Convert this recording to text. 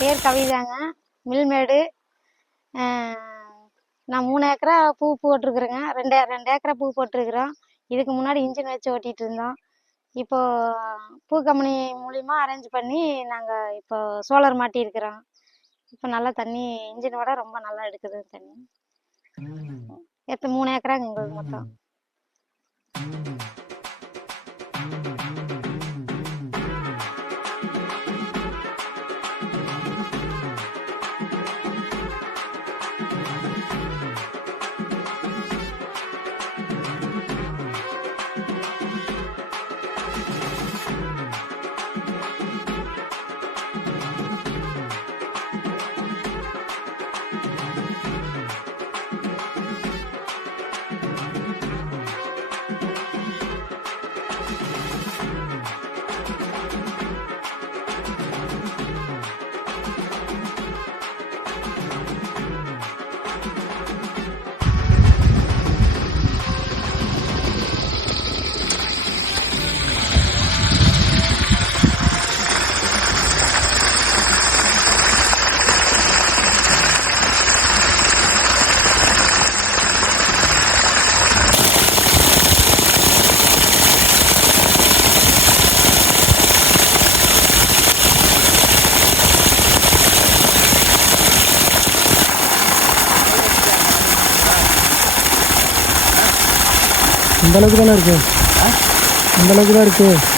பேர் கவிதாங்க. மில்மேடு. நான் 3 ஏக்கரா பூ போட்டிருக்குறேங்க. 2 ஏக்கரா பூ போட்டிருக்குறோம். இதுக்கு முன்னாடி இன்ஜின் வச்சு ஓட்டிகிட்டு இருந்தோம். இப்போது பூ கம்பெனி மூலிமா அரேஞ்ச் பண்ணி நாங்கள் இப்போ சோலார் மாட்டியிருக்கிறோம். இப்போ நல்லா தண்ணி இன்ஜினோட ரொம்ப நல்லா எடுக்குது தண்ணி. 3 ஏக்கராங்க எங்களுக்கு மொத்தம். இந்த அளவுக்கு தானே இருக்குது. இந்த அளவுக்கு தான் இருக்குது.